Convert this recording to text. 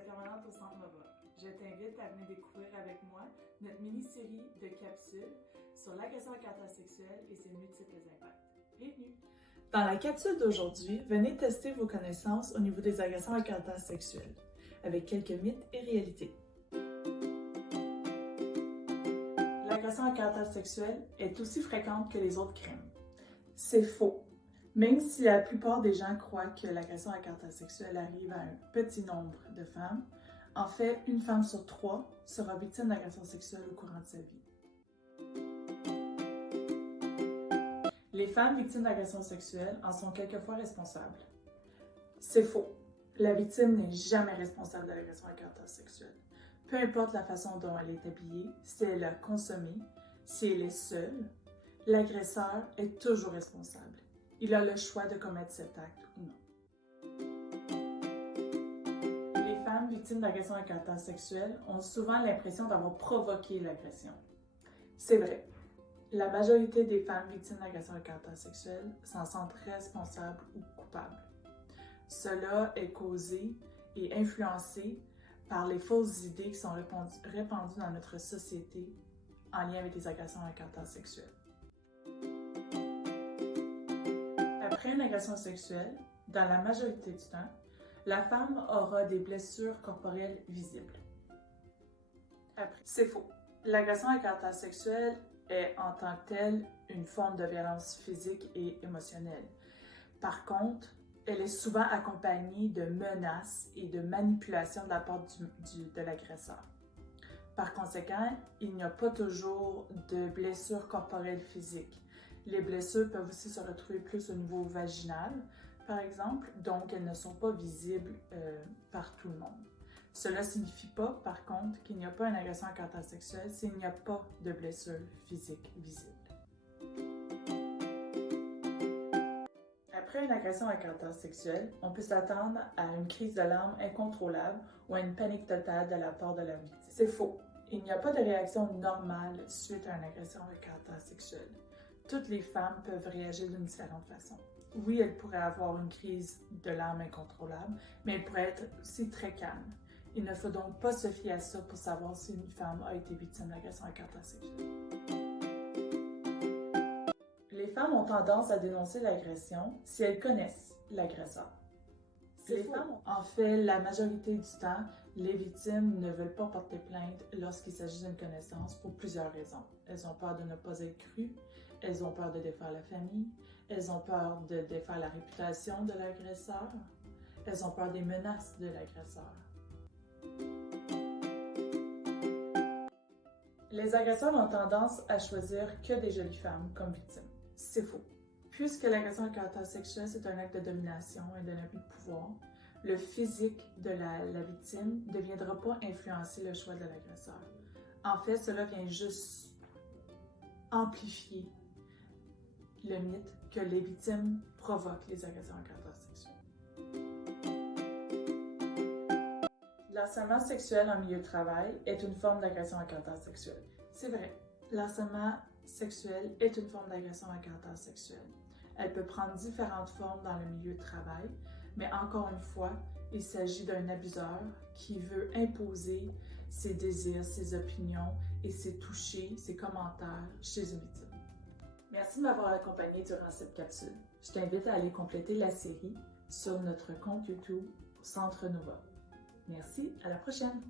intervenante au Centre Nova. Je t'invite à venir découvrir avec moi notre mini-série de capsules sur l'agression à caractère sexuel et ses multiples impacts. Bienvenue! Dans la capsule d'aujourd'hui, venez tester vos connaissances au niveau des agressions à caractère sexuel, avec quelques mythes et réalités. L'agression à caractère sexuel est aussi fréquente que les autres crimes. C'est faux. Même si la plupart des gens croient que l'agression à caractère sexuel arrive à un petit nombre de femmes, en fait, une femme sur 3 sera victime d'agression sexuelle au courant de sa vie. Les femmes victimes d'agression sexuelle en sont quelquefois responsables. C'est faux. La victime n'est jamais responsable de l'agression à caractère sexuel. Peu importe la façon dont elle est habillée, si elle a consommé, si elle est seule, l'agresseur est toujours responsable. Il a le choix de commettre cet acte ou non. Les femmes victimes d'agression à caractère sexuel ont souvent l'impression d'avoir provoqué l'agression. C'est vrai. La majorité des femmes victimes d'agression à caractère sexuel s'en sentent responsables ou coupables. Cela est causé et influencé par les fausses idées qui sont répandues dans notre société en lien avec les agressions à caractère sexuel. Après une agression sexuelle, dans la majorité du temps, la femme aura des blessures corporelles visibles. C'est faux. L'agression à caractère sexuel est en tant que telle une forme de violence physique et émotionnelle. Par contre, elle est souvent accompagnée de menaces et de manipulations de la part de l'agresseur. Par conséquent, il n'y a pas toujours de blessures corporelles physiques. Les blessures peuvent aussi se retrouver plus au niveau vaginal, par exemple, donc elles ne sont pas visibles par tout le monde. Cela ne signifie pas, par contre, qu'il n'y a pas une agression à caractère sexuel s'il n'y a pas de blessure physique visible. Après une agression à caractère sexuel, on peut s'attendre à une crise de larmes incontrôlable ou à une panique totale de la part de la victime. C'est faux. Il n'y a pas de réaction normale suite à une agression à caractère sexuel. Toutes les femmes peuvent réagir d'une différente façon. Oui, elles pourraient avoir une crise de larmes incontrôlable, mais elles pourraient être aussi très calmes. Il ne faut donc pas se fier à ça pour savoir si une femme a été victime d'agression à caractère sexuel. Les femmes ont tendance à dénoncer l'agression si elles connaissent l'agresseur. En fait, la majorité du temps, les victimes ne veulent pas porter plainte lorsqu'il s'agit d'une connaissance pour plusieurs raisons. Elles ont peur de ne pas être crues, elles ont peur de défaire la famille, elles ont peur de défaire la réputation de l'agresseur, elles ont peur des menaces de l'agresseur. Les agresseurs ont tendance à choisir que des jolies femmes comme victimes. C'est faux. Puisque l'agression à caractère sexuel, c'est un acte de domination et d'un abus de pouvoir, le physique de la victime ne viendra pas influencer le choix de l'agresseur. En fait, cela vient juste amplifier le mythe que les victimes provoquent les agressions à caractère sexuel. L'harcèlement sexuel en milieu de travail est une forme d'agression à caractère sexuel. C'est vrai, l'harcèlement sexuel est une forme d'agression à caractère sexuel. Elle peut prendre différentes formes dans le milieu de travail, mais encore une fois, il s'agit d'un abuseur qui veut imposer ses désirs, ses opinions et ses touchés, ses commentaires chez une victime. Merci de m'avoir accompagné durant cette capsule. Je t'invite à aller compléter la série sur notre compte YouTube Centre Nova. Merci, à la prochaine!